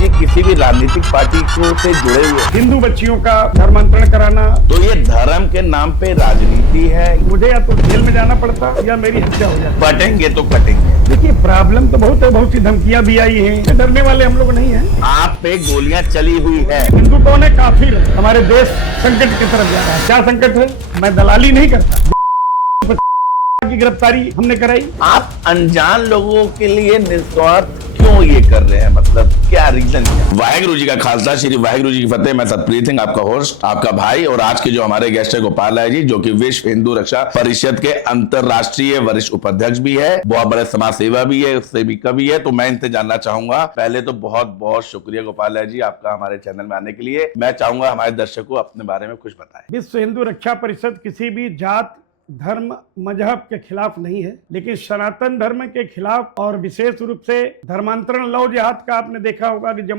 जी किसी भी राजनीतिक पार्टी को से जुड़े हुए हैं। हिंदू बच्चियों का धर्मांतरण कराना, तो ये धर्म के नाम पे राजनीति है। मुझे या तो जेल में जाना पड़ता या मेरी हत्या हो जाती। कटेंगे तो कटेंगे। देखिए प्रॉब्लम तो बहुत है, बहुत सी धमकियां भी आई हैं। डरने वाले हम लोग नहीं हैं। आप पे गोलियां चली हुई है। हिंदू कौन है? काफिर है। हमारे देश संकट की तरफ जा रहा है। क्या संकट है? मैं दलाली नहीं करता। की गिरफ्तारी हमने कराई। आप अनजान लोगों के लिए निस्वार्थ क्यों ये कर रहे हैं? मतलब क्या रीजन है? वाहिगुरु जी का खालसा, श्री वाहिगुरु जी की फतेह। मैं सतप्रीत सिंह, आपका होस्ट, आपका भाई। और आज के जो हमारे गेस्ट है गोपाल राय जी, जो कि विश्व हिंदू रक्षा परिषद के अंतरराष्ट्रीय वरिष्ठ उपाध्यक्ष भी है, बहुत बड़े समाज सेवा भी है, सेविका भी है। तो मैं इनसे जानना चाहूंगा। पहले तो बहुत बहुत शुक्रिया गोपाल राय जी आपका हमारे चैनल में आने के लिए। मैं चाहूंगा हमारे दर्शकों को अपने बारे में कुछ बताएं। विश्व हिंदू रक्षा परिषद किसी भी जात, धर्म, मजहब के खिलाफ नहीं है, लेकिन सनातन धर्म के खिलाफ और विशेष रूप से धर्मांतरण लव जिहाद का आपने देखा होगा कि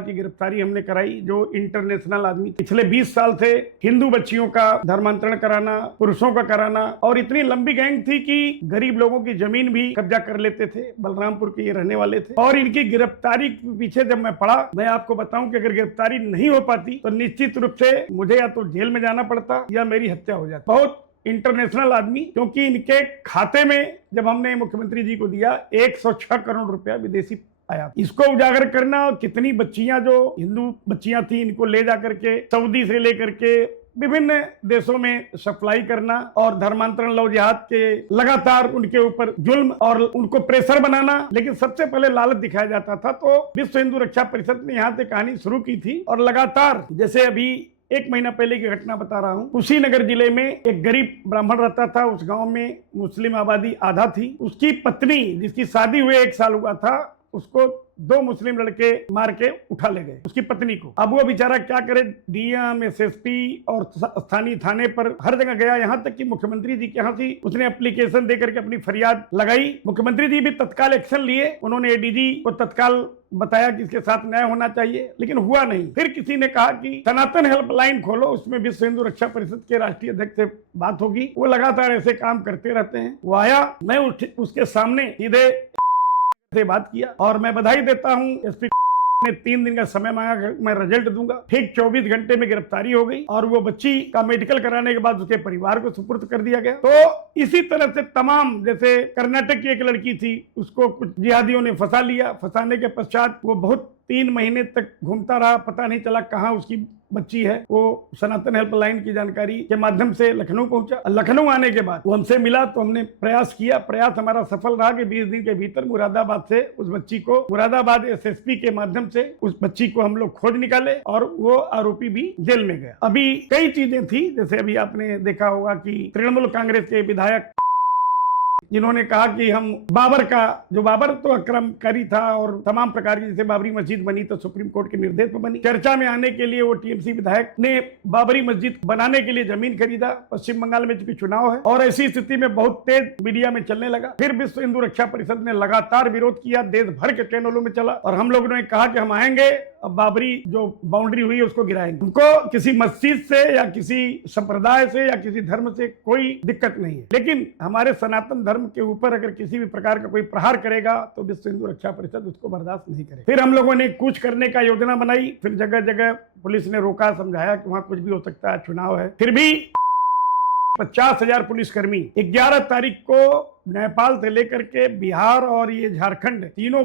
की गिरफ्तारी हमने कराई। जो इंटरनेशनल आदमी पिछले 20 साल से हिंदू बच्चियों का धर्मांतरण कराना, पुरुषों का कराना, और इतनी लंबी गैंग थी कि गरीब लोगों की जमीन भी कब्जा कर लेते थे। बलरामपुर के ये रहने वाले थे। और इनकी गिरफ्तारी के पीछे जब मैं पढ़ा, मैं आपको बताऊं कि अगर गिरफ्तारी नहीं हो पाती तो निश्चित रूप से मुझे या तो जेल में जाना पड़ता या मेरी हत्या हो जाती। बहुत इंटरनेशनल आदमी, क्योंकि इनके खाते में जब हमने मुख्यमंत्री जी को दिया 106 करोड़ रुपया विदेशी आया। इसको उजागर करना, और कितनी बच्चियां जो हिंदू बच्चियां थी इनको ले जाकर के सऊदी से लेकर के विभिन्न देशों में सप्लाई करना, और धर्मांतरण लव जिहाद के लगातार उनके ऊपर जुल्म और उनको प्रेशर बनाना। लेकिन सबसे पहले लालच दिखाया जाता था। तो विश्व हिंदू रक्षा परिषद ने यहाँ से कहानी शुरू की थी, और लगातार, जैसे अभी 1 महीना पहले की घटना बता रहा हूँ। कुशीनगर जिले में एक गरीब ब्राह्मण रहता था। उस गांव में मुस्लिम आबादी आधा थी। उसकी पत्नी, जिसकी शादी हुए 1 साल हुआ था, उसको 2 मुस्लिम लड़के मार के उठा ले गए, उसकी पत्नी को। अब वो बेचारा क्या करे? डीएम, एसएसपी और स्थानीय थाने पर हर जगह गया, यहाँ तक कि मुख्यमंत्री जी के यहाँ से उसने एप्लीकेशन देकर के अपनी फरियाद लगाई। मुख्यमंत्री जी भी तत्काल एक्शन लिए। उन्होंने एडीजी को तत्काल बताया कि इसके साथ न्याय होना चाहिए, लेकिन हुआ नहीं। फिर किसी ने कहा कि सनातन हेल्पलाइन खोलो, उसमें विश्व हिंदू रक्षा परिषद के राष्ट्रीय अध्यक्ष से बात होगी। वो लगातार ऐसे काम करते रहते हैं। वो आया, मैं उसके सामने सीधे से बात किया, और मैं बधाई देता हूं एसपी ने 3 दिन का समय मांगा, मैं रिजल्ट दूंगा। ठीक 24 घंटे में गिरफ्तारी हो गई, और वो बच्ची का मेडिकल कराने के बाद उसके परिवार को सुपुर्द कर दिया गया। तो इसी तरह से तमाम, जैसे कर्नाटक की एक लड़की थी, उसको कुछ जिहादियों ने फंसा लिया। फंसाने के पश्चात वो बहुत 3 महीने तक घूमता रहा, पता नहीं चला कहाँ उसकी बच्ची है। वो सनातन हेल्पलाइन की जानकारी के माध्यम से लखनऊ पहुंचा। लखनऊ आने के बाद वो हमसे मिला, तो हमने प्रयास किया। प्रयास हमारा सफल रहा कि 20 दिन के भीतर मुरादाबाद से उस बच्ची को, मुरादाबाद एसएसपी के माध्यम से उस बच्ची को हम लोग खोज निकाले, और वो आरोपी भी जेल में गया। अभी कई चीजें थी, जैसे अभी आपने देखा होगा कि तृणमूल कांग्रेस के विधायक जिन्होंने कहा कि हम बाबर का, जो बाबर तो अक्रमकारी था और तमाम प्रकार की, जैसे बाबरी मस्जिद बनी तो सुप्रीम कोर्ट के निर्देश पर बनी। चर्चा में आने के लिए वो टीएमसी विधायक ने बाबरी मस्जिद बनाने के लिए जमीन खरीदा। पश्चिम बंगाल में चूंकि चुनाव है, और ऐसी स्थिति में बहुत तेज मीडिया में चलने लगा। फिर विश्व हिंदू रक्षा परिषद ने लगातार विरोध किया, देश भर के चैनलों में चला, और हम लोगों ने कहा कि हम आएंगे, अब बाबरी जो बाउंड्री हुई है उसको गिराएंगे। उनको किसी मस्जिद से या किसी संप्रदाय से या किसी धर्म से कोई दिक्कत नहीं है, लेकिन हमारे सनातन धर्म के ऊपर अगर किसी भी प्रकार का कोई प्रहार करेगा तो विश्व हिंदू रक्षा परिषद उसको बर्दाश्त नहीं करेगी। फिर हम लोगों ने कूच करने का योजना बनाई। फिर जगह जगह पुलिस ने रोका, समझाया कि वहां कुछ भी हो सकता है, चुनाव है। फिर भी 50,000 पुलिसकर्मी 11 तारीख को नेपाल से लेकर के बिहार और ये झारखंड, तीनों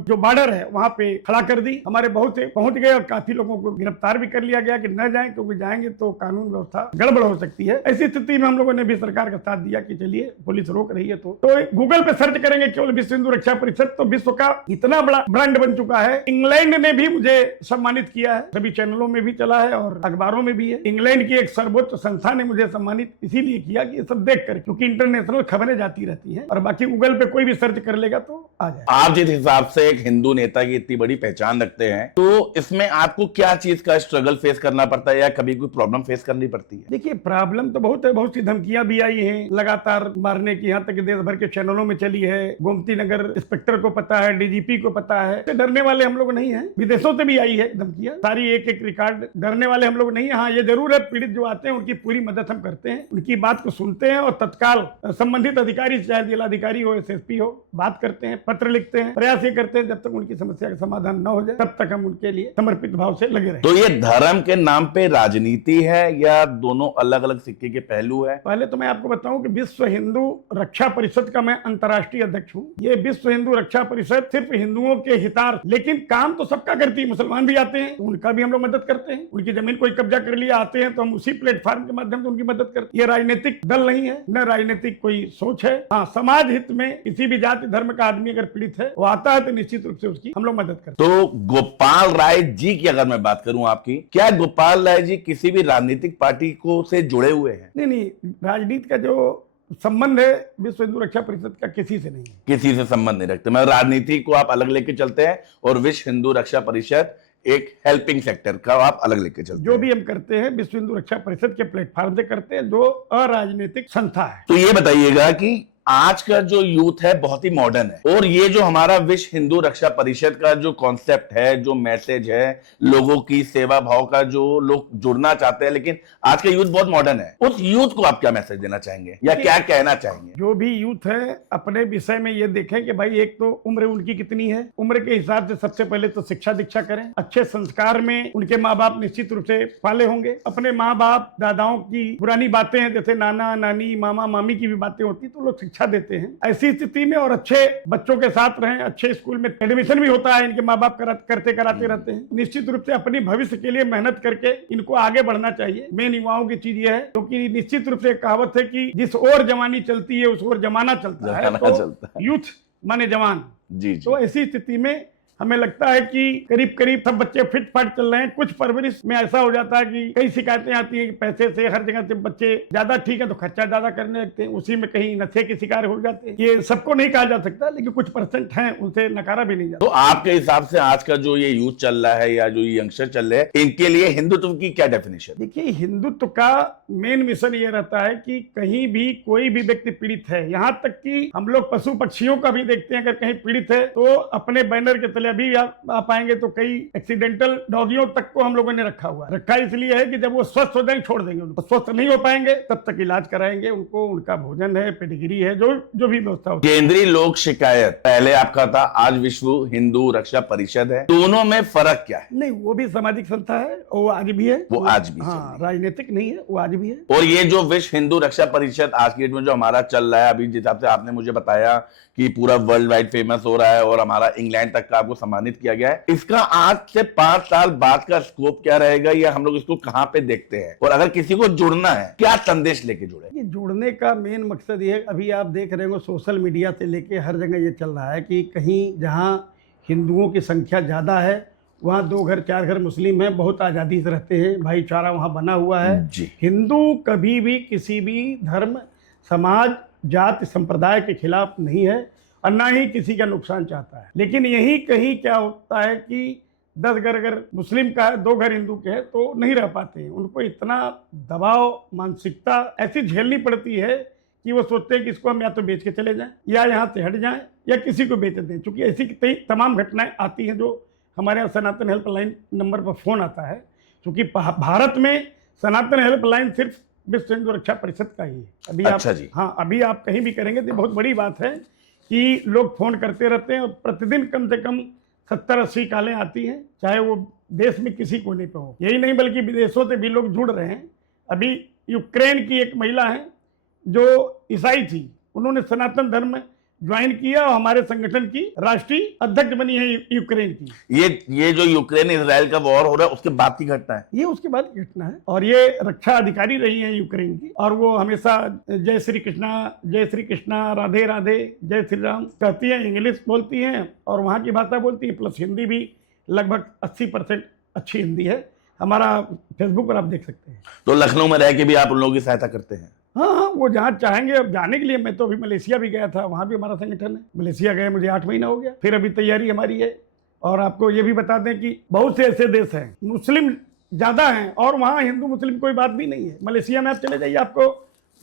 जो बॉर्डर है वहां पे खड़ा कर दी। हमारे बहुत से पहुंच गए, और काफी लोगों को गिरफ्तार भी कर लिया गया कि न जाएं, क्योंकि जाएंगे तो कानून व्यवस्था गड़बड़ हो सकती है। ऐसी स्थिति में हम लोगों ने भी सरकार का साथ दिया कि चलिए पुलिस रोक रही है। तो गूगल पे सर्च करेंगे केवल विश्व हिंदू रक्षा परिषद, तो विश्व का इतना बड़ा ब्रांड बन चुका है। इंग्लैंड ने भी मुझे सम्मानित किया है, सभी चैनलों में भी चला है और अखबारों में भी है। इंग्लैंड की एक सर्वोच्च संस्था ने मुझे सम्मानित इसीलिए किया कि ये सब देख कर, क्योंकि इंटरनेशनल खबरें जाती रहती हैं, और बाकी गूगल पे कोई भी सर्च कर लेगा तो आ जाए। आप जिस हिसाब से एक हिंदू नेता की इतनी बड़ी पहचान रखते हैं, तो इसमें आपको क्या चीज का स्ट्रगल फेस करना पड़ता है, या कभी कोई प्रॉब्लम फेस करनी पड़ती है? देखिए प्रॉब्लम तो बहुत है, बहुत सी धमकियां भी आई हैं लगातार मारने की, यहाँ तक कि देश भर के चैनलों में चली है। गोमती नगर इंस्पेक्टर को पता है, डीजीपी को पता है। डरने वाले हम लोग नहीं है, विदेशों से भी आई है धमकियां, सारी एक एक रिकॉर्ड। डरने वाले हम लोग नहीं है। हाँ, ये जरूर है, पीड़ित जो आते हैं उनकी पूरी मदद हम करते हैं, उनकी बात को सुनते हैं, और तत्काल संबंधित अधिकारी अधिकारी, चाहे जिलाधिकारी हो, एसएसपी हो, बात करते हैं, पत्र लिखते हैं, प्रयास ये करते हैं जब तक उनकी समस्या का समाधान न हो जाए तब तक हम उनके लिए समर्पित भाव से लगे रहे। तो ये धर्म के नाम पे राजनीति है या दोनों अलग अलग सिक्के के पहलू है? पहले तो मैं आपको बताऊं कि विश्व हिंदू रक्षा परिषद का मैं अंतर्राष्ट्रीय अध्यक्ष हूं। ये विश्व हिंदू रक्षा परिषद सिर्फ हिंदुओं के हितार्थ, लेकिन काम तो सबका करती है। मुसलमान भी आते हैं तो उनका भी हम लोग मदद करते हैं। उनकी जमीन कोई कब्जा कर लिया आते हैं तो हम उसी प्लेटफॉर्म के माध्यम से उनकी मदद करते हैं। ये राजनीतिक दल नहीं है, न राजनीतिक कोई सोच है। हाँ, समाज हित में किसी भी जाति धर्म का आदमी अगर पीड़ित है, वो आता है तो निश्चित रूप से उसकी हम लोग मदद करते हैं। तो गोपाल राय जी की अगर मैं बात करूं आपकी, क्या गोपाल राय जी किसी भी राजनीतिक पार्टी को से जुड़े हुए हैं? नहीं, राजनीति का जो संबंध है विश्व हिंदू रक्षा परिषद का किसी से नहीं है। किसी से संबंध नहीं रखते। मैं राजनीति को आप अलग लेके चलते हैं और विश्व हिंदू रक्षा परिषद एक हेल्पिंग सेक्टर का आप अलग लेके चलते हैं। जो भी हम करते हैं विश्व हिंदू रक्षा परिषद के प्लेटफॉर्म से करते हैं, जो अराजनीतिक संस्था है। तो ये बताइएगा कि आज का जो यूथ है बहुत ही मॉडर्न है, और ये जो हमारा विश्व हिंदू रक्षा परिषद का जो कॉन्सेप्ट है, जो मैसेज है, लोगों की सेवा भाव का जो लोग जुड़ना चाहते हैं, लेकिन आज का यूथ बहुत मॉडर्न है। उस यूथ को आप क्या मैसेज देना चाहेंगे या क्या कहना चाहेंगे? जो भी यूथ है अपने विषय में ये देखें कि भाई एक तो उम्र उनकी कितनी है, उम्र के हिसाब से सबसे पहले तो शिक्षा दीक्षा करें। अच्छे संस्कार में उनके माँ बाप निश्चित रूप से पाले होंगे। अपने माँ बाप दादाओं की पुरानी बातें हैं, जैसे नाना नानी मामा मामी की भी बातें होती तो लोग शिक्षा देते हैं। ऐसी स्थिति में और अच्छे बच्चों के साथ रहें। अच्छे स्कूल में एडमिशन भी होता है, इनके माँ बाप कराते रहते हैं। निश्चित रूप से अपनी भविष्य के लिए मेहनत करके इनको आगे बढ़ना चाहिए। मेन युवाओं की चीज ये है, क्योंकि निश्चित रूप से कहावत है कि जिस ओर जवानी चलती है उस ओर जमाना चलता है। तो यूथ माने जवान जी। तो ऐसी स्थिति में हमें लगता है कि करीब करीब सब बच्चे फिट फाट चल रहे हैं। कुछ परवरिश में ऐसा हो जाता है कि कई शिकायतें आती हैं कि पैसे से हर जगह से बच्चे ज्यादा ठीक है तो खर्चा ज्यादा करने लगते हैं, उसी में कहीं नशे के शिकार हो जाते हैं। ये सबको नहीं कहा जा सकता, लेकिन कुछ परसेंट हैं, उनसे नकारा भी नहीं जाता। तो आपके हिसाब से आज का जो ये यूथ चल रहा है या जो ये यंगस्टर चल रहे हैं, इनके लिए हिंदुत्व की क्या डेफिनेशन? देखिए, हिंदुत्व का मेन मिशन ये रहता है कि कहीं भी कोई भी व्यक्ति पीड़ित है, यहाँ तक कि हम लोग पशु पक्षियों का भी देखते हैं, अगर कहीं पीड़ित है तो अपने बैनर के तले अभी आप आएंगे तो कई एक्सीडेंटल डॉगियों तक को हम लोगों ने रखा हुआ है। रखा इसलिए है कि जब वो स्वस्थ हो जाएंगे छोड़ देंगे उनको। स्वस्थ नहीं हो पाएंगे तब तक इलाज कराएंगे उनको, उनका भोजन है, पेडिग्री है, जो भी व्यवस्था होती है। केंद्रीय लोक शिकायत पहले आपका था, आज विश्व हिंदू रक्षा परिषद है, दोनों में फर्क क्या है? नहीं, वो भी सामाजिक संस्था है, वो आज भी है, वो आज भी हाँ, राजनीतिक नहीं है, वो आज भी है। और ये जो विश्व हिंदू रक्षा परिषद आज की डेट में जो हमारा चल रहा है, अभी जिस हिसाब से आपने मुझे बताया कि पूरा वर्ल्ड वाइड फेमस हो रहा है और हमारा इंग्लैंड तक का आपको सम्मानित किया गया है, इसका आज से 5 साल बाद का स्कोप क्या रहेगा या हम लोग इसको कहां पे देखते हैं? और अगर किसी को जुड़ना है, क्या संदेश लेके जुड़े? ये जुड़ने का मेन मकसद ये है, अभी आप देख रहे हो सोशल मीडिया से लेके हर जगह ये चल रहा है कि कहीं जहां हिंदुओं की संख्या ज्यादा है वहाँ 2 घर 4 घर मुस्लिम हैं, बहुत आज़ादी से रहते हैं, भाईचारा वहाँ बना हुआ है। हिंदू कभी भी किसी भी धर्म समाज जाति संप्रदाय के खिलाफ नहीं है और ना ही किसी का नुकसान चाहता है। लेकिन यही कहीं क्या होता है कि 10 घर अगर मुस्लिम का है, 2 घर हिंदू के हैं तो नहीं रह पाते हैं। उनको इतना दबाव मानसिकता ऐसी झेलनी पड़ती है कि वो सोचते हैं कि इसको हम या तो बेच के चले जाएं या यहाँ से हट जाएं या किसी को बेच दें। क्योंकि ऐसी तमाम घटनाएं आती हैं जो हमारे यहाँ सनातन हेल्पलाइन नंबर पर फ़ोन आता है। क्योंकि भारत में सनातन हेल्पलाइन सिर्फ विश्व हिंदू रक्षा परिषद का ही है। अभी अच्छा आप जी। हाँ, अभी आप कहीं भी करेंगे तो बहुत बड़ी बात है कि लोग फ़ोन करते रहते हैं और प्रतिदिन कम से कम 70-80 कॉलें आती हैं, चाहे वो देश में किसी कोने पे हो। यही नहीं बल्कि विदेशों से भी लोग जुड़ रहे हैं। अभी यूक्रेन की एक महिला है जो ईसाई थी, उन्होंने सनातन धर्म ज्वाइन किया और हमारे संगठन की राष्ट्रीय अध्यक्ष बनी है यूक्रेन की। ये जो यूक्रेन इजराइल का वॉर हो रहा है उसके बाद की घटना है, ये उसके बाद की घटना है। और ये रक्षा अधिकारी रही है यूक्रेन की और वो हमेशा जय श्री कृष्णा राधे राधे जय श्री राम कहती है। इंग्लिश बोलती हैं और वहाँ की भाषा बोलती है, प्लस हिंदी भी लगभग 80% अच्छी हिंदी है। हमारा फेसबुक पर आप देख सकते हैं। तो लखनऊ में रह के भी आप उन लोगों की सहायता करते हैं? हाँ, वो जहाँ चाहेंगे। अब जाने के लिए मैं तो अभी मलेशिया भी गया था, वहाँ भी हमारा संगठन है। मलेशिया गए मुझे 8 महीना हो गया, फिर अभी तैयारी हमारी है। और आपको ये भी बता दें कि बहुत से ऐसे देश हैं मुस्लिम ज़्यादा हैं और वहाँ हिंदू मुस्लिम कोई बात भी नहीं है। मलेशिया में आप चले जाइए, आपको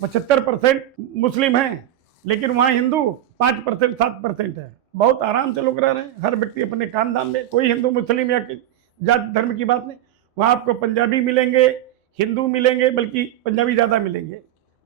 75% मुस्लिम हैं, लेकिन वहाँ हिंदू 5% 7% है। बहुत आराम से लोग रह रहे हैं, हर व्यक्ति अपने काम धाम में, कोई हिंदू मुस्लिम या जाति धर्म की बात नहीं। वहाँ आपको पंजाबी मिलेंगे, हिंदू मिलेंगे, बल्कि पंजाबी ज़्यादा मिलेंगे।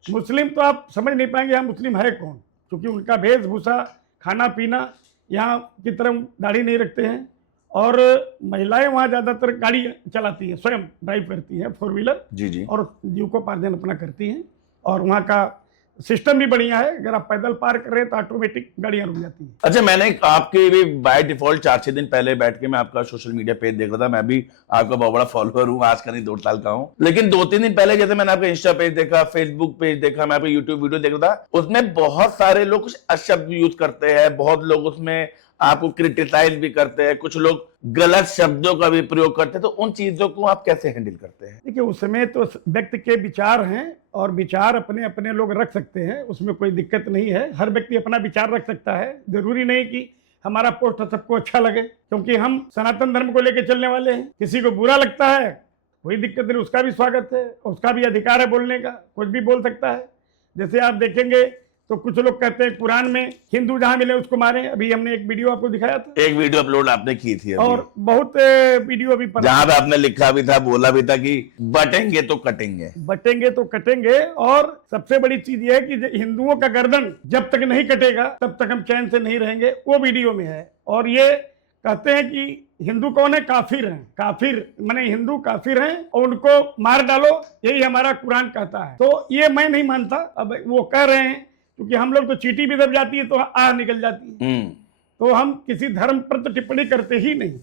मुस्लिम तो आप समझ नहीं पाएंगे यहाँ मुस्लिम है कौन। क्योंकि उनका वेशभूषा, खाना पीना, यहाँ की तरह दाढ़ी नहीं रखते हैं। और महिलाएं वहाँ ज़्यादातर गाड़ी चलाती हैं, स्वयं ड्राइव करती हैं 4 व्हीलर जी जी। और जीविकोपार्जन अपना करती हैं। और वहाँ का सिस्टम भी बढ़िया है, अगर आप पैदल पार कर रहे हैं तो ऑटोमेटिक गाड़ियाँ रुक जाती हैं। अच्छा, मैंने आपके भी बाय डिफॉल्ट 4-6 दिन पहले बैठ के मैं आपका सोशल मीडिया पेज देख रहा था। मैं भी आपका बहुत बड़ा फॉलोअर हूँ, आज का नहीं 2 साल का हूँ। लेकिन 2-3 दिन पहले जैसे मैंने आपका इंस्टा पेज देखा, फेसबुक पेज देखा, मैं आपका यूट्यूब वीडियो देख रहा था, उसमें बहुत सारे लोग कुछ अशब्द यूज करते हैं, बहुत लोग उसमें आपको क्रिटिसाइज भी करते हैं, कुछ लोग गलत शब्दों का भी प्रयोग करते हैं। तो उन चीजों को आप कैसे हैंडल करते हैं? देखिए, उसमें तो व्यक्ति के विचार हैं और विचार अपने अपने लोग रख सकते हैं, उसमें कोई दिक्कत नहीं है। हर व्यक्ति अपना विचार रख सकता है, जरूरी नहीं कि हमारा पोस्ट सबको अच्छा लगे, क्योंकि हम सनातन धर्म को लेकर चलने वाले हैं। किसी को बुरा लगता है कोई दिक्कत नहीं, उसका भी स्वागत है, उसका भी अधिकार है बोलने का, कुछ भी बोल सकता है। जैसे आप देखेंगे तो कुछ लोग कहते हैं कुरान में हिंदू जहां मिले उसको मारें। अभी हमने एक वीडियो आपको दिखाया था, एक वीडियो अपलोड आपने की थी अभी, और बहुत वीडियो अभी जहां पे आपने लिखा भी था, बोला भी था कि बटेंगे तो कटेंगे, बटेंगे तो कटेंगे। और सबसे बड़ी चीज ये है कि हिंदुओं का गर्दन जब तक नहीं कटेगा तब तक हम चैन से नहीं रहेंगे, वो वीडियो में है। और ये कहते हैं कि हिंदू कौन है? काफिर हैं। काफिर माने हिंदू काफिर हैं और उनको मार डालो, यही हमारा कुरान कहता है। तो ये मैं नहीं मानता। अब वो कह रहे हैं, क्योंकि हम लोग तो चींटी भी दब जाती है तो आह निकल जाती है, तो हम किसी धर्म पर तो टिप्पणी करते ही नहीं।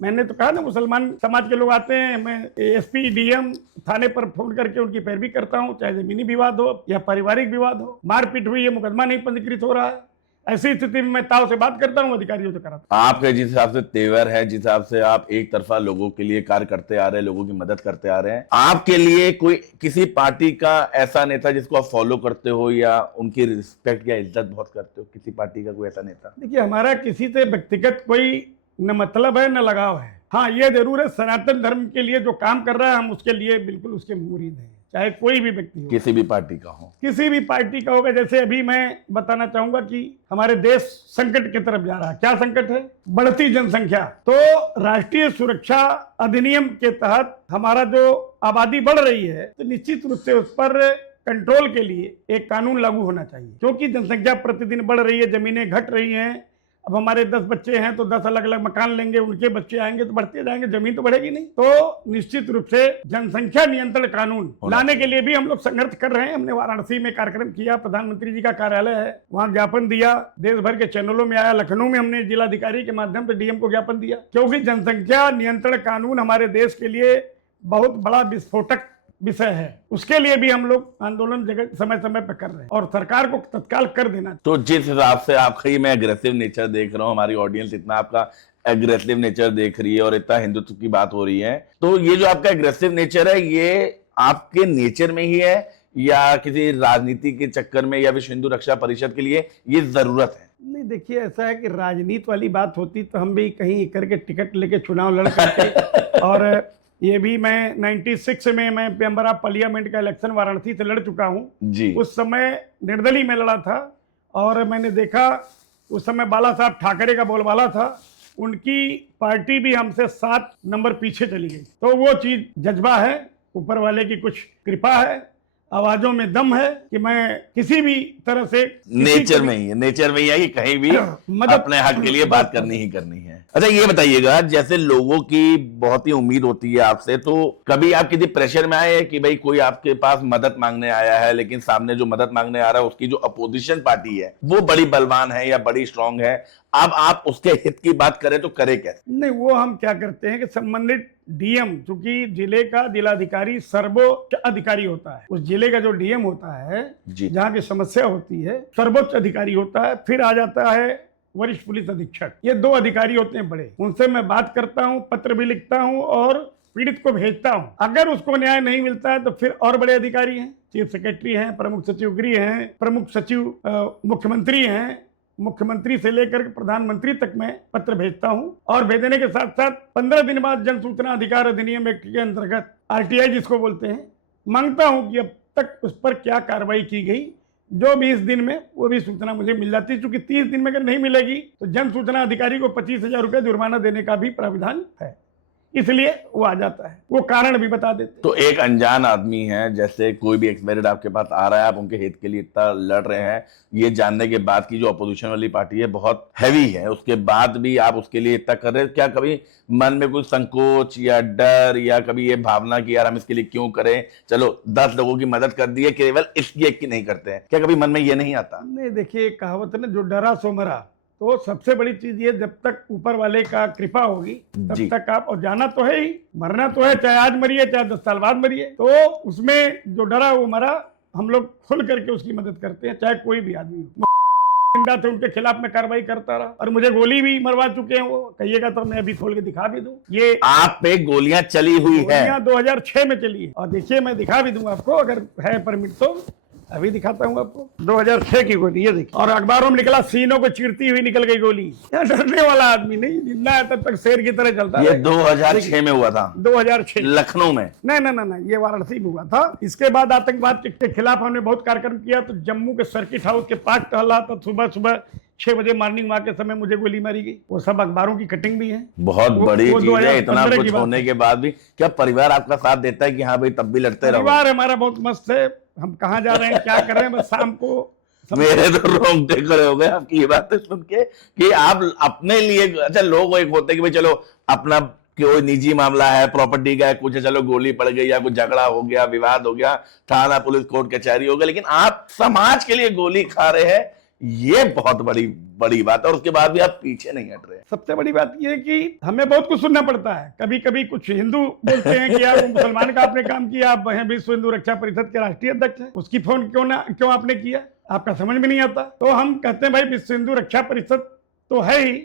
मैंने तो कहा ना, मुसलमान समाज के लोग आते हैं, मैं एसपी डीएम थाने पर फोन करके उनकी पैरवी करता हूं, चाहे जमीनी विवाद हो या पारिवारिक विवाद हो। मारपीट हुई है, मुकदमा नहीं पंजीकृत हो रहा है, ऐसी स्थिति में मैं ताव से बात करता हूं, अधिकारियों से कराता हूं। आपके जिस हिसाब से तेवर है, जिस हिसाब से आप एक तरफा लोगों के लिए कार्य करते आ रहे हैं, लोगों की मदद करते आ रहे हैं, आपके लिए कोई किसी पार्टी का ऐसा नेता जिसको आप फॉलो करते हो या उनकी रिस्पेक्ट या इज्जत बहुत करते हो, किसी पार्टी का कोई ऐसा नेता? देखिए, हमारा किसी से व्यक्तिगत कोई न मतलब है न लगाव है। हाँ, ये जरूर है, सनातन धर्म के लिए जो काम कर रहा है हम उसके लिए बिल्कुल उसके मुरीद हैं, चाहे कोई भी व्यक्ति हो, किसी भी पार्टी का हो, किसी भी पार्टी का होगा। जैसे अभी मैं बताना चाहूंगा कि हमारे देश संकट की तरफ जा रहा है। क्या संकट है? बढ़ती जनसंख्या। तो राष्ट्रीय सुरक्षा अधिनियम के तहत हमारा जो आबादी बढ़ रही है, तो निश्चित रूप से उस पर कंट्रोल के लिए एक कानून लागू होना चाहिए, क्योंकि जनसंख्या प्रतिदिन बढ़ रही है, जमीनें घट रही हैं। अब हमारे 10 बच्चे हैं तो 10 अलग अलग मकान लेंगे, उनके बच्चे आएंगे तो बढ़ते जाएंगे, जमीन तो बढ़ेगी नहीं। तो निश्चित रूप से जनसंख्या नियंत्रण कानून लाने के लिए भी हम लोग संघर्ष कर रहे हैं। हमने वाराणसी में कार्यक्रम किया, प्रधानमंत्री जी का कार्यालय है, वहां ज्ञापन दिया, देश भर के चैनलों में आया। लखनऊ में हमने जिलाधिकारी के माध्यम से डीएम को ज्ञापन दिया, क्योंकि जनसंख्या नियंत्रण कानून हमारे देश के लिए बहुत बड़ा विस्फोटक विषय है। उसके लिए भी हम लोग आंदोलन जगह समय समय पर कर रहे हैं और सरकार को तत्काल कर देना। तो जिस हिसाब से आपका ही मैं एग्रेसिव नेचर देख रहा हूं, हमारी ऑडियंस इतना आपका एग्रेसिव नेचर देख रही है और इतना हिंदुत्व की बात हो रही है, तो ये जो आपका एग्रेसिव नेचर है, ये आपके नेचर में ही है या किसी राजनीति के चक्कर में या विश्व हिंदू रक्षा परिषद के लिए ये जरूरत है? नहीं, देखिए, ऐसा है कि राजनीति वाली बात होती तो हम भी कहीं करके टिकट लेके चुनाव लड़ करके और ये भी मैं 96 में मैं मेंबर ऑफ पार्लियामेंट का इलेक्शन वाराणसी से लड़ चुका हूँ जी। उस समय निर्दलीय में लड़ा था और मैंने देखा उस समय बाला साहब ठाकरे का बोलबाला था, उनकी पार्टी भी हमसे 7 नंबर पीछे चली गई। तो वो चीज जज्बा है, ऊपर वाले की कुछ कृपा है, आवाजों में दम है कि मैं किसी भी तरह से नेचर में ही है कि कहीं भी अपने हक के लिए बात करनी ही करनी है। अच्छा, ये बताइएगा, जैसे लोगों की बहुत ही उम्मीद होती है आपसे, तो कभी आप किसी प्रेशर में आए हैं कि भाई कोई आपके पास मदद मांगने आया है, लेकिन सामने जो मदद मांगने आ रहा है उसकी जो अपोजिशन पार्टी है वो बड़ी बलवान है या बड़ी स्ट्रांग है, अब आप उसके हित की बात करें तो करें कैसे? नहीं, वो हम क्या करते हैं कि संबंधित डीएम, चूंकि जिले का जिलाधिकारी सर्वोच्च अधिकारी होता है, उस जिले का जो डीएम होता है, जहाँ की समस्या होती है, सर्वोच्च अधिकारी होता है, फिर आ जाता है वरिष्ठ पुलिस अधीक्षक। ये 2 अधिकारी होते हैं बड़े, उनसे मैं बात करता हूँ, पत्र भी लिखता हूँ और पीड़ित को भेजता हूँ। अगर उसको न्याय नहीं मिलता है तो फिर और बड़े अधिकारी हैं, चीफ सेक्रेटरी हैं, प्रमुख सचिव गृह हैं, प्रमुख सचिव मुख्यमंत्री हैं, मुख्यमंत्री से लेकर प्रधानमंत्री तक मैं पत्र भेजता हूं और भेजने के साथ साथ 15 दिन बाद जन सूचना अधिकार अधिनियम एक्ट के अंतर्गत आरटीआई जिसको बोलते हैं, मांगता हूं कि अब तक उस पर क्या कार्रवाई की गई। जो 20 दिन में वो भी सूचना मुझे मिल जाती है, क्योंकि 30 दिन में अगर नहीं मिलेगी तो जन सूचना अधिकारी को 25,000 रुपये जुर्माना देने का भी प्राविधान है। इसलिए वो आ जाता है, वो कारण भी बता देते। तो एक अनजान आदमी है, जैसे कोई भी एक्सपेरिमेंट आपके पास आ रहा है, आप उनके हित के लिए इतना लड़ रहे हैं, ये जानने के बाद की जो अपोजिशन वाली पार्टी है बहुत हैवी है, उसके बाद भी आप उसके लिए इतना कर रहे हैं, क्या कभी मन में कोई संकोच या डर या कभी ये भावना कि यार हम इसके लिए क्यों करें, चलो 10 लोगों की मदद कर दी है, केवल इसकी एक की नहीं करते हैं, क्या कभी मन में ये नहीं आता? नहीं, देखिए कहावत है ना, जो डरा सो मरा। तो सबसे बड़ी चीज ये, जब तक ऊपर वाले का कृपा होगी तब तक आप, और जाना तो है ही, मरना तो है, चाहे आज मरिए चाहे 10 साल बाद मरिए। तो उसमें जो डरा वो मरा, हम लोग खुल करके उसकी मदद करते हैं, चाहे कोई भी आदमी हो। थे उनके खिलाफ मैं कार्रवाई करता रहा, और मुझे गोली भी मरवा चुके हैं वो, कहिएगा तो मैं अभी खोल के दिखा भी दूं। ये आप पे गोलियां चली हुई है? 2006 में चली है, और देखिए मैं दिखा भी दूं आपको, अगर है परमिट तो अभी दिखाता हूँ आपको। 2006 की गोली, ये देखिए, और अखबारों में निकला, सीनों को चीरती हुई निकल गई गोली। क्या डरने वाला आदमी नहीं, जिंदा है तब तक शेर की तरह चलता है। ये 2006 में हुआ था? 2006 लखनऊ में? नहीं, ये वाराणसी में हुआ था। इसके बाद आतंकवाद के खिलाफ हमने बहुत कार्यक्रम किया। तो जम्मू के सर्किट हाउस के पास टहला, तो सुबह 6 बजे मॉर्निंग वॉक के समय मुझे गोली मारी गई। वो सब अखबारों की कटिंग भी है। बहुत बड़ी चीज है। इतना कुछ होने के बाद भी क्या परिवार आपका साथ देता है कि हाँ भाई तब भी लड़ते रहो? परिवार हमारा बहुत मस्त है, हम कहाँ जा रहे हैं क्या कर रहे हैं, बस शाम को मेरे तो रोंगटे खड़े हो गए आपकी ये बातें सुन के कि आप अपने लिए, अच्छा लोग एक होते कि भाई चलो अपना कोई निजी मामला है, प्रॉपर्टी का है, कुछ है, चलो गोली पड़ गई या कुछ झगड़ा हो गया, विवाद हो गया, थाना पुलिस कोर्ट कचहरी हो गया, लेकिन आप समाज के लिए गोली खा रहे हैं, ये बहुत बड़ी बात है। और उसके बाद भी आप पीछे नहीं हट रहे। सबसे बड़ी बात यह है कि हमें बहुत कुछ सुनना पड़ता है। कभी कभी कुछ हिंदू बोलते हैं कि यार मुसलमान का आपने काम किया, आप हैं विश्व हिंदू रक्षा परिषद के राष्ट्रीय अध्यक्ष हैं, उसकी फोन क्यों आपने किया, आपका समझ में नहीं आता। तो हम कहते हैं भाई विश्व हिंदू रक्षा परिषद तो है ही,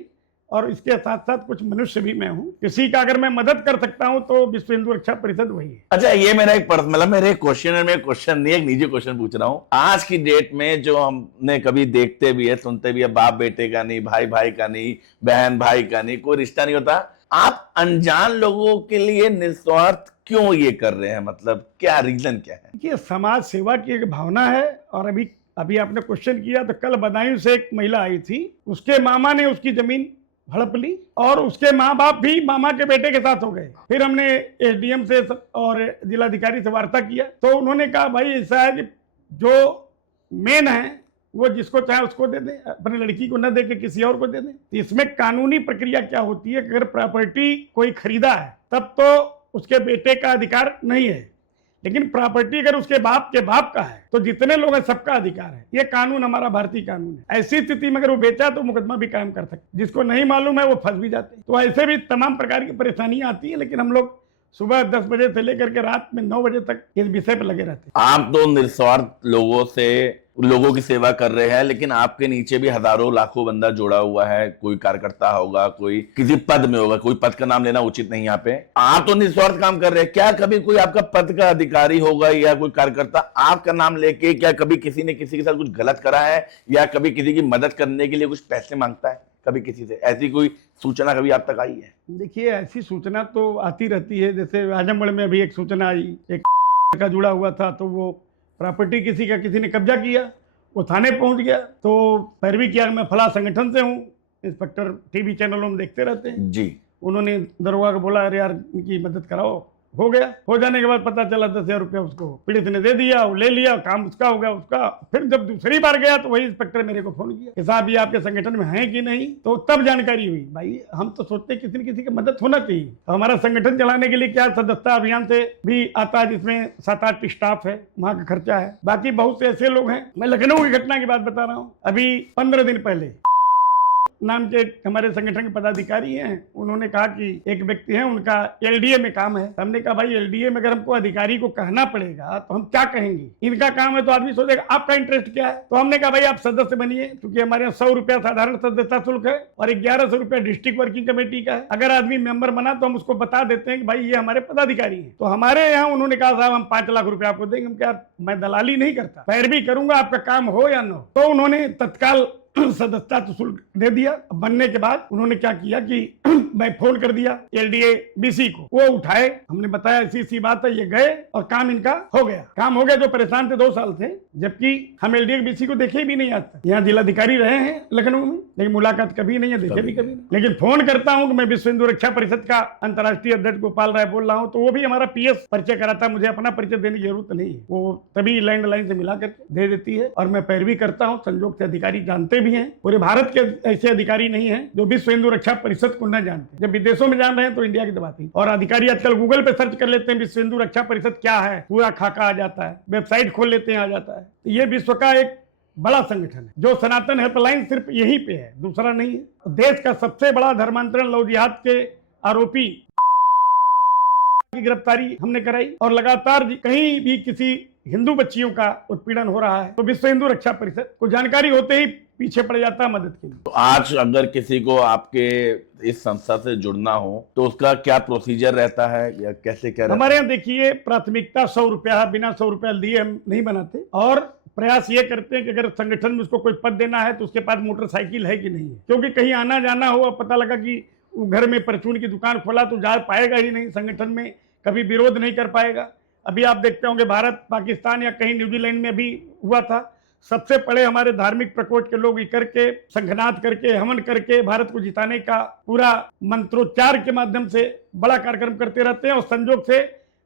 और इसके साथ साथ कुछ मनुष्य भी मैं हूं, किसी का अगर मैं मदद कर सकता हूं तो विश्व हिंदू रक्षा परिषद वही है। अच्छा, ये मेरा एक मतलब मेरे क्वेश्चन में क्वेश्चन नहीं, एक निजी क्वेश्चन पूछ रहा हूं। आज की डेट में जो हमने कभी देखते भी है, सुनते भी है, बाप बेटे का नहीं, भाई भाई का नहीं, बहन भाई का नहीं, कोई रिश्ता नहीं होता, आप अनजान लोगों के लिए निस्वार्थ क्यों ये कर रहे हैं? मतलब क्या रीजन क्या है? ये समाज सेवा की एक भावना है। और अभी आपने क्वेश्चन किया, तो कल बदायूं से एक महिला आई थी, उसके मामा ने उसकी जमीन हड़प ली, और उसके माँ बाप भी मामा के बेटे के साथ हो गए। फिर हमने एसडीएम से और जिलाधिकारी से वार्ता किया, तो उन्होंने कहा भाई ऐसा है कि जो मेन है वो जिसको चाहे उसको दे दें, अपनी लड़की को न दे के किसी और को दे दें। इसमें कानूनी प्रक्रिया क्या होती है, अगर प्रॉपर्टी कोई खरीदा है तब तो उसके बेटे का अधिकार नहीं है, लेकिन प्रॉपर्टी अगर उसके बाप के बाप का है तो जितने लोग हैं सबका अधिकार है। ये कानून हमारा भारतीय कानून है। ऐसी स्थिति में अगर वो बेचा तो मुकदमा भी कायम कर सकते, जिसको नहीं मालूम है वो फंस भी जाते हैं। तो ऐसे भी तमाम प्रकार की परेशानियां आती है, लेकिन हम लोग सुबह 10 बजे से लेकर के रात में 9 बजे तक इस विषय पर लगे रहते हैं। आप तो निस्वार्थ लोगों की सेवा कर रहे हैं, लेकिन आपके नीचे भी हजारों लाखों बंदा जुड़ा हुआ है, कोई कार्यकर्ता होगा, कोई किसी पद में होगा, कोई पद का नाम लेना उचित नहीं यहाँ पे। आप तो निस्वार्थ काम कर रहे हैं, क्या कभी कोई आपका पद का अधिकारी होगा या कोई कार्यकर्ता आपका नाम लेके क्या कभी किसी ने किसी के साथ कुछ गलत करा है, या कभी किसी की मदद करने के लिए कुछ पैसे मांगता है कभी किसी से? ऐसी कोई सूचना कभी आप तक आई है? देखिए, ऐसी सूचना तो आती रहती है। जैसे आजमगढ़ में अभी एक सूचना आई, एक का जुड़ा हुआ था, तो वो प्रॉपर्टी किसी ने कब्जा किया, वो थाने पहुंच गया, तो पैरवी किया, मैं फला संगठन से हूँ, इंस्पेक्टर टीवी चैनलों में देखते रहते हैं जी। उन्होंने दरोगा को बोला अरे यार इनकी मदद कराओ, हो गया। हो जाने के बाद पता चला 10,000 रुपया उसको पीड़ित ने दे दिया, वो ले लिया, काम उसका हो गया उसका। फिर जब दूसरी बार गया तो वही इंस्पेक्टर मेरे को फोन किया कि साहब ये आपके संगठन में हैं कि नहीं, तो तब जानकारी हुई। भाई हम तो सोचते किसी न किसी की मदद होना चाहिए। तो हमारा संगठन चलाने के लिए क्या सदस्यता अभियान से भी आता है, जिसमें 7-8 स्टाफ है, वहाँ का खर्चा है। बाकी बहुत से ऐसे लोग हैं। मैं लखनऊ की घटना की बात बता रहा हूँ। अभी 15 दिन पहले नाम के हमारे संगठन के पदाधिकारी हैं, उन्होंने कहा कि एक व्यक्ति है, उनका एलडीए में काम है। हमने कहा भाई एलडीए में अगर हमको अधिकारी को कहना पड़ेगा तो हम क्या कहेंगे, इनका काम है, तो आदमी सोचेगा आपका इंटरेस्ट क्या है। तो हमने कहा भाई आप सदस्य बनिए, क्योंकि हमारे यहाँ 100 रुपया साधारण सदस्यता शुल्क है और 1100 रुपया डिस्ट्रिक्ट वर्किंग कमेटी का है। अगर आदमी मेंबर बना तो हम उसको बता देते हैं कि भाई ये हमारे पदाधिकारी हैं। तो हमारे यहाँ उन्होंने कहा साहब हम 5 लाख रुपया आपको देंगे। हम क्या, मैं दलाली नहीं करता, पैरवी करूंगा, आपका काम हो या न हो। तो उन्होंने तत्काल सदस्यता तो शुल्क दे दिया। बनने के बाद उन्होंने क्या किया कि मैं फोन कर दिया एलडीए बीसी को, वो उठाए, हमने बताया ऐसी सी बात है, ये गए और काम इनका हो गया। काम हो गया, जो परेशान थे 2 साल से, जबकि हम एलडीए बीसी को देखे भी नहीं आज तक। यहाँ जिलाधिकारी रहे हैं लखनऊ में, लेकिन मुलाकात कभी नहीं है, देखे भी कभी नहीं। लेकिन फोन करता हूँ कि मैं विश्व हिंदू रक्षा परिषद का अंतर्राष्ट्रीय अध्यक्ष गोपाल राय बोल रहा हूँ, तो वो भी हमारा पीएस परिचय कराता, मुझे अपना परिचय देने की जरूरत नहीं है, वो तभी लैंडलाइन से मिला करके दे देती है। और मैं पैरवी करता हूँ, संजोग से अधिकारी जानते भी हैं, पूरे भारत के ऐसे अधिकारी नहीं है जो विश्व हिंदू रक्षा परिषद को न जानते। जब विदेशों में जान रहे हैं तो इंडिया की दबाती, और अधिकारी आजकल गूगल पे सर्च कर लेते हैं विश्व हिंदू रक्षा परिषद क्या है, पूरा खाका आ जाता है, वेबसाइट खोल लेते हैं आ जाता है। तो ये विश्व का एक बड़ा संगठन है, जो सनातन हेल्पलाइन सिर्फ यहीं पे है, दूसरा नहीं है। देश का सबसे बड़ा धर्मांतरण लव जिहाद के आरोपी की गिरफ्तारी हमने कराई, और लगातार कहीं भी किसी हिंदू बच्चियों का उत्पीड़न हो रहा है तो विश्व हिंदू रक्षा परिषद को जानकारी होते ही पीछे पड़ जाता है मदद के लिए। तो आज अगर किसी को आपके इस संस्था से जुड़ना हो तो उसका क्या प्रोसीजर रहता है या कैसे क्या रहता है? हमारे यहाँ देखिए, प्राथमिकता 100 रुपया, बिना 100 रुपया लिए हम नहीं बनाते, और प्रयास ये करते हैं कि अगर संगठन में उसको कोई पद देना है तो उसके पास मोटरसाइकिल है कि नहीं है, क्योंकि कहीं आना जाना हुआ, पता लगा कि वो घर में परचून की दुकान खोला तो जा पाएगा ही नहीं, संगठन में कभी विरोध नहीं कर पाएगा। अभी आप देखते होंगे भारत पाकिस्तान या कहीं न्यूजीलैंड में भी हुआ था, सबसे बड़े हमारे धार्मिक प्रकोष्ठ के लोग इकर के संघनाद करके हवन करके भारत को जिताने का पूरा मंत्रोच्चार के माध्यम से बड़ा कार्यक्रम करते रहते हैं, और संजोग से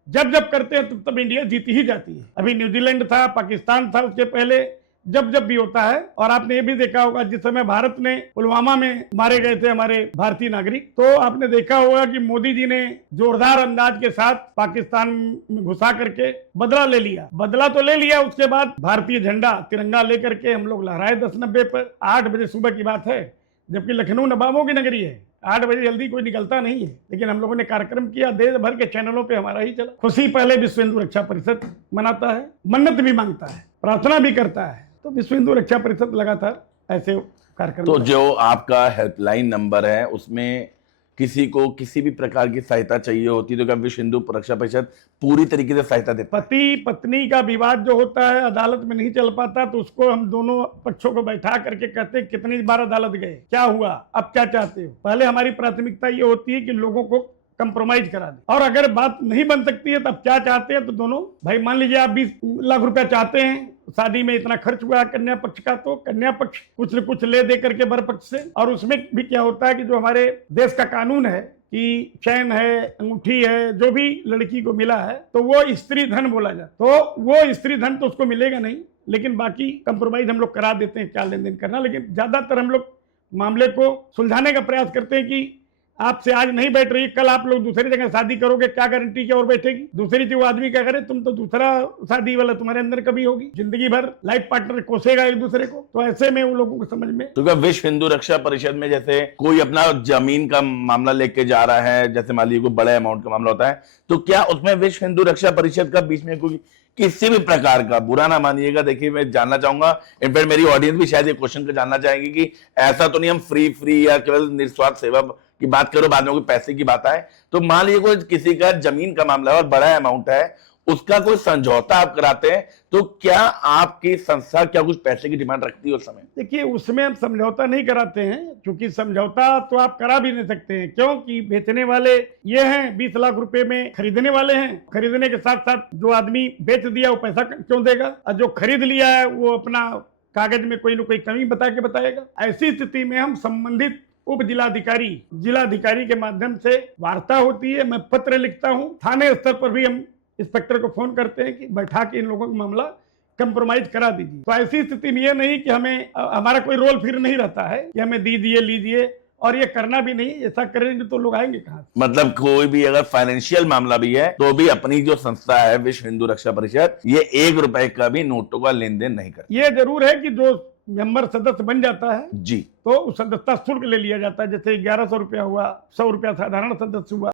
जब जब करते हैं तब इंडिया जीती ही जाती है। अभी न्यूजीलैंड था, पाकिस्तान था, उसके पहले जब जब भी होता है। और आपने ये भी देखा होगा, जिस समय भारत ने पुलवामा में मारे गए थे हमारे भारतीय नागरिक, तो आपने देखा होगा कि मोदी जी ने जोरदार अंदाज के साथ पाकिस्तान में घुसा करके बदला ले लिया। बदला तो ले लिया, उसके बाद भारतीय झंडा तिरंगा लेकर के हम लोग लहराए 10:90 पर, 8 बजे सुबह की बात है, जबकि लखनऊ नवाबों की नगरी है, 8 बजे जल्दी कोई निकलता नहीं है, लेकिन हम लोगों ने कार्यक्रम किया, देश भर के चैनलों पे हमारा ही चला। खुशी पहले विश्व हिंदू रक्षा परिषद मनाता है, मन्नत भी मांगता है, प्रार्थना भी करता है, तो विश्व हिंदू रक्षा परिषद लगातार ऐसे कार्यक्रम। तो जो आपका हेल्पलाइन नंबर है उसमें किसी को किसी भी प्रकार की सहायता चाहिए होती है तो क्या विश्व हिंदू रक्षा परिषद पूरी तरीके से सहायता देता है? पति पत्नी का विवाद जो होता है, अदालत में नहीं चल पाता, तो उसको हम दोनों पक्षों को बैठा करके कहते हैं कितनी बार अदालत गए, क्या हुआ, अब क्या चाहते हो। पहले हमारी प्राथमिकता ये होती है कि लोगों को कंप्रोमाइज करा दे, और अगर बात नहीं बन सकती है तब क्या चाहते हैं, तो दोनों भाई, मान लीजिए आप 20 लाख रुपया चाहते हैं, शादी में इतना खर्च हुआ कन्या पक्ष का, तो कन्या पक्ष कुछ न कुछ ले दे करके वर पक्ष से। और उसमें भी क्या होता है कि जो हमारे देश का कानून है कि चैन है, अंगूठी है, जो भी लड़की को मिला है तो वो स्त्री धन बोला जाए, तो वो स्त्री धन तो उसको मिलेगा नहीं, लेकिन बाकी कंप्रोमाइज हम लोग करा देते हैं, क्या लेन देन करना। लेकिन ज्यादातर हम लोग मामले को सुलझाने का प्रयास करते हैं कि आपसे आज नहीं बैठ रही, कल आप लोग दूसरी जगह शादी करोगे, क्या गारंटी क्या और बैठेगी। दूसरी चीज, वो आदमी क्या करे, तुम तो दूसरा शादी वाला तुम्हारे अंदर कभी होगी, जिंदगी भर लाइफ पार्टनर कोसेगा एक दूसरे को, तो ऐसे में उन लोगों को समझ में। तो क्या विश्व हिंदू रक्षा परिषद में जैसे कोई अपना जमीन का मामला लेके जा रहा है, जैसे मान लीजिए कोई बड़े अमाउंट का मामला होता है, तो क्या उसमें विश्व हिंदू रक्षा परिषद का बीच में कोई किसी भी प्रकार का, बुरा ना मानिएगा, देखिए मैं जानना चाहूंगा, इनफैक्ट मेरी ऑडियंस भी शायद ये क्वेश्चन का जानना चाहेंगे कि ऐसा तो नहीं हम फ्री या केवल निस्वार्थ सेवा की बात करो, बाद में कोई पैसे की बात आए, तो मान लीजिए कोई किसी का जमीन का मामला है और बड़ा अमाउंट है, उसका कोई समझौता आप कराते हैं, तो क्या आपकी संस्था क्या कुछ पैसे की डिमांड रखती है उस समय? देखिए, उसमें हम समझौता नहीं कराते हैं, क्योंकि समझौता तो आप करा भी नहीं सकते हैं, क्योंकि बेचने वाले ये हैं, 20 लाख रुपए में खरीदने वाले हैं, खरीदने के साथ साथ जो आदमी बेच दिया वो पैसा क्यों देगा, और जो खरीद लिया है वो अपना कागज में कोई न कोई कमी बता के बताएगा। ऐसी स्थिति में हम संबंधित उप जिलाधिकारी के माध्यम से वार्ता होती है, मैं पत्र लिखता हूं, थाने स्तर पर भी हम इंस्पेक्टर को फोन करते हैं कि बैठा के इन लोगों का मामला कंप्रोमाइज करा दीजिए। तो ऐसी स्थिति में ये नहीं कि हमें, हमारा कोई रोल फिर नहीं रहता है कि हमें दीजिए लीजिए, और ये करना भी नहीं, ऐसा करेंगे तो लोग आएंगे कहाँ। मतलब कोई भी अगर फाइनेंशियल मामला भी है तो भी अपनी जो संस्था है विश्व हिंदू रक्षा परिषद, ये 1 रुपए का भी नोटों का लेन देन नहीं करती। ये जरूर है कि जो मेंबर सदस्य बन जाता है जी, तो उस सदस्यता शुल्क ले लिया जाता है, जैसे 1100 रुपया हुआ, 100 रुपया साधारण सदस्य हुआ।